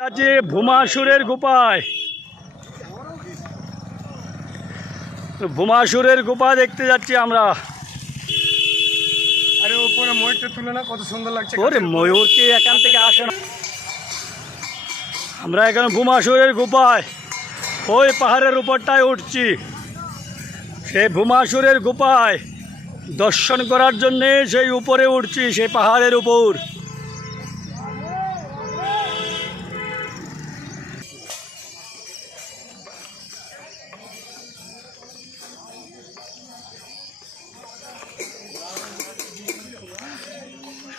আছে ভুমাসুরের গোপায়। ভুমাসুরের গোপা দেখতে যাচ্ছি আমরা। আরে উপরে ময়ূরটা তুলে না কত সুন্দর লাগছে। ওরে ময়ূরকে এখান থেকে আসে না। আমরা এখানে ভুমাসুরের গোপায়। ওই পাহাড়ের উপরটায় উঠছি। সেই ভুমাসুরের গোপায়। দর্শন করার জন্যে সেই উপরে উঠছি সেই পাহাড়ের উপর।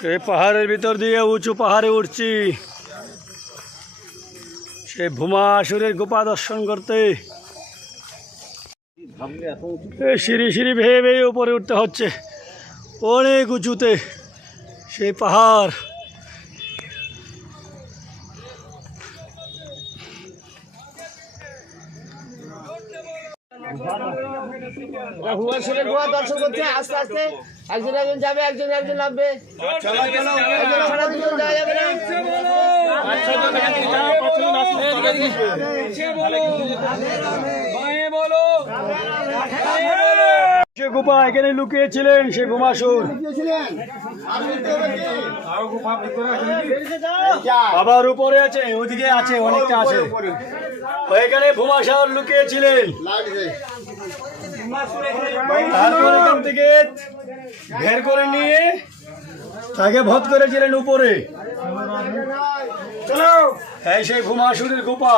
সেই পাহাড়ের ভিতর দিয়ে উঁচু পাহাড়ে উঠছি। সে ভূমাসুরের গোপা দর্শন করতে। এই সিঁড়ি সিঁড়ি ভেয়ে ভেয়ে উপরে উঠতে হচ্ছে। অনেক উঁচুতে সেই পাহাড়। দর্শন করছে আস্তে আস্তে একজন একজন যাবে, একজন নামবে। গোপা এখানে লুকিয়েছিলেন, সে ভুমাসুর বাবার উপরে আছে, ওদিকে আছে, অনেকটা আছে। ওইখানে ভুমাসার লুকিয়েছিলেন। বের করে নিয়ে তাকে ভদ করেছিলেন উপরে। চলো। এই সেই ভুমাসুরের গোপা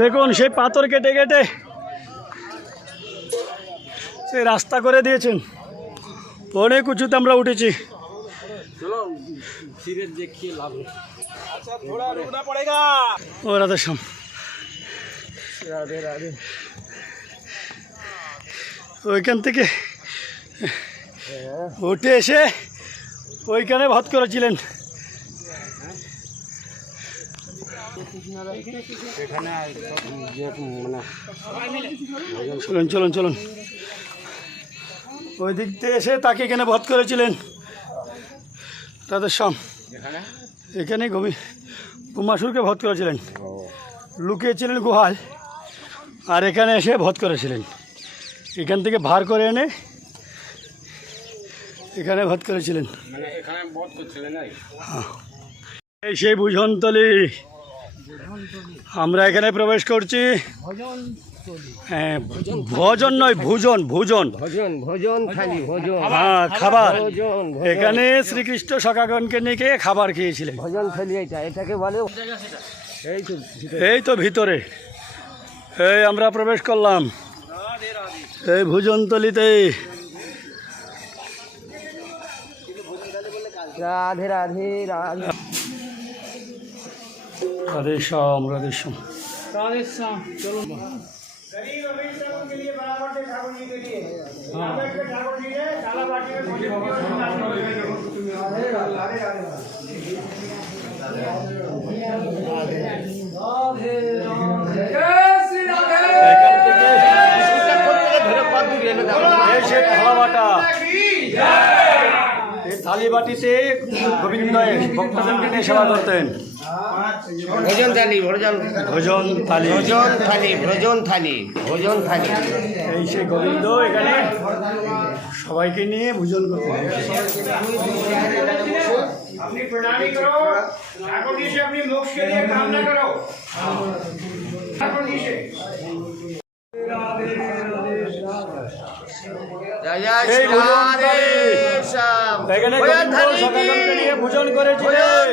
দেখুন, সেই পাথর কেটে কেটে সে রাস্তা করে দিয়েছেন। অনেক উঁচুতে আমরা উঠেছি। ও রাধেশ্যাম। ওইখান থেকে উঠে এসে ওইখানে ভাত করেছিলেন। চলুন চলুন চলুন। ওই দিক থেকে এসে তাকে এখানে ভত করেছিলেন। তাদের সাম এখানে? ঘুমি কুমাসুরকে ভত করেছিলেন। লুকিয়েছিলেন গুহায় আর এখানে এসে ভত করেছিলেন। এখান থেকে ভার করে এনে এখানে ভত করেছিলেন। হ্যাঁ। এই সেই ভুজনতলি। আমরা এখানে প্রবেশ করছি। হ্যাঁ ভজন নয় ভোজন ভোজন। ভোজন ভোজন থালি ভজন। হ্যাঁ খাবার। ভজন এখানে শ্রীকৃষ্ণ সখাগণকে নিয়ে খাবার খেয়েছিলেন? ভোজন থালি এটা এটাকে বলে এই তো এই তো ভিতরে। এই আমরা প্রবেশ করলাম। এই ভুজনতলিতে রাধে রাধে রাধে। রাধে শ্যাম রাধে শ্যাম এখান থেকে এই সেই থালা বাটা এই থালি বাটিতে গোবিন্দ ভক্তজনকে নিয়ে সেবা করতেন ভোজন থালি ভোজন। ভোজন থালি। ভোজন থালি ভোজন থালি ভোজন থালি। এই সে গোবিন্দ এখানে সবাইকে নিয়ে ভোজন করতে আপনি প্রণামী করো। ভোজন করেছিলেন।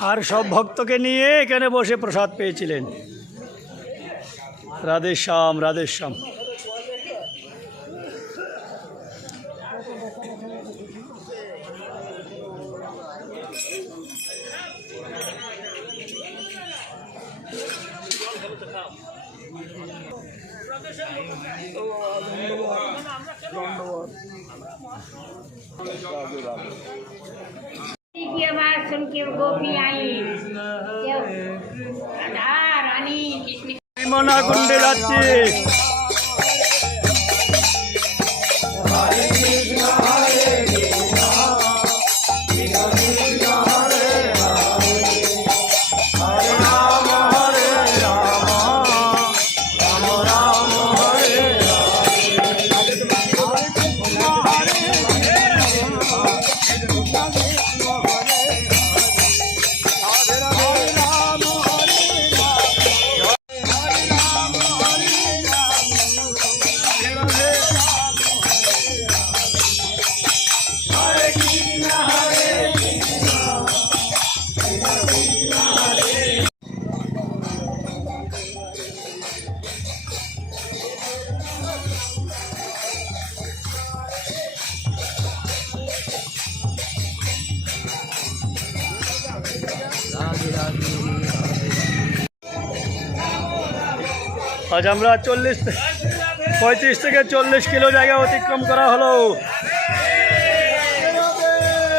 আর সব ভক্তকে নিয়ে এখানে বসে প্রসাদ পেয়েছিলেন। রাধেশ্যাম রাধেশ্যাম। की মনা কুণ্ডে যাচ্ছি আজ আমরা চল্লিশ, পঁয়ত্রিশ থেকে চল্লিশ কিলো জায়গা অতিক্রম করা হলো।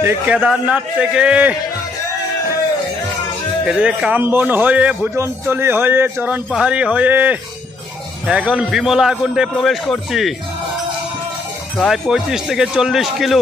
এই কেদারনাথ থেকে এদিকে কামবন হয়ে, ভুজনতলি হয়ে, চরণ পাহাড়ি হয়ে এখন বিমলা কুণ্ডে প্রবেশ করছি। প্রায় পঁয়ত্রিশ থেকে চল্লিশ কিলো।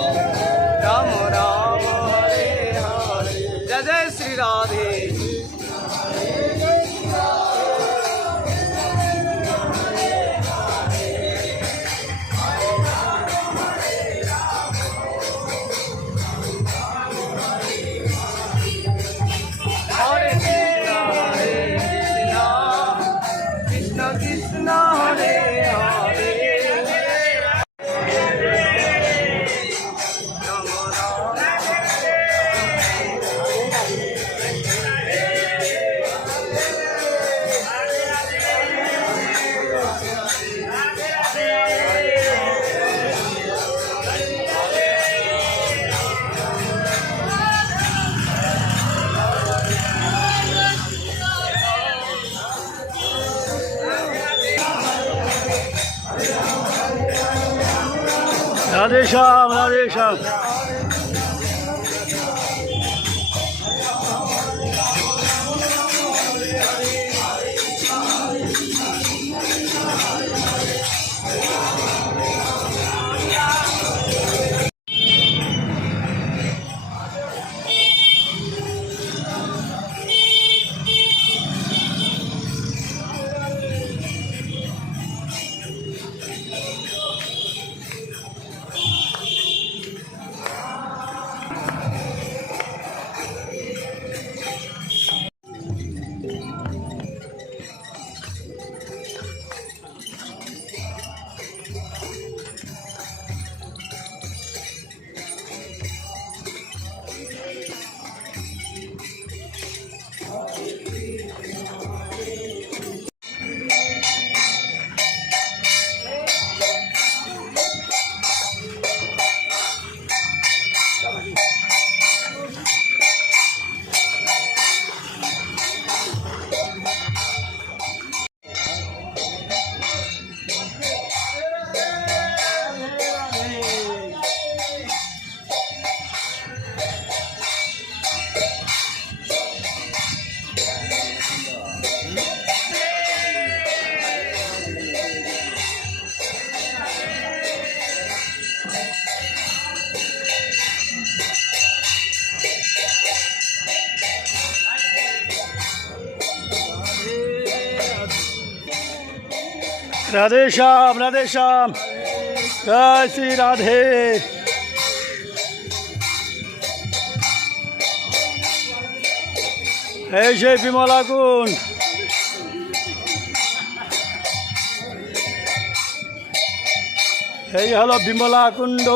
রাধে শ্যাম রাধে রাধে শ্যাম রাধে শ্যাম জয় শ্রী রাধে। এই সেই বিমলা কুণ্ড এই হলো বিমলা কুণ্ড।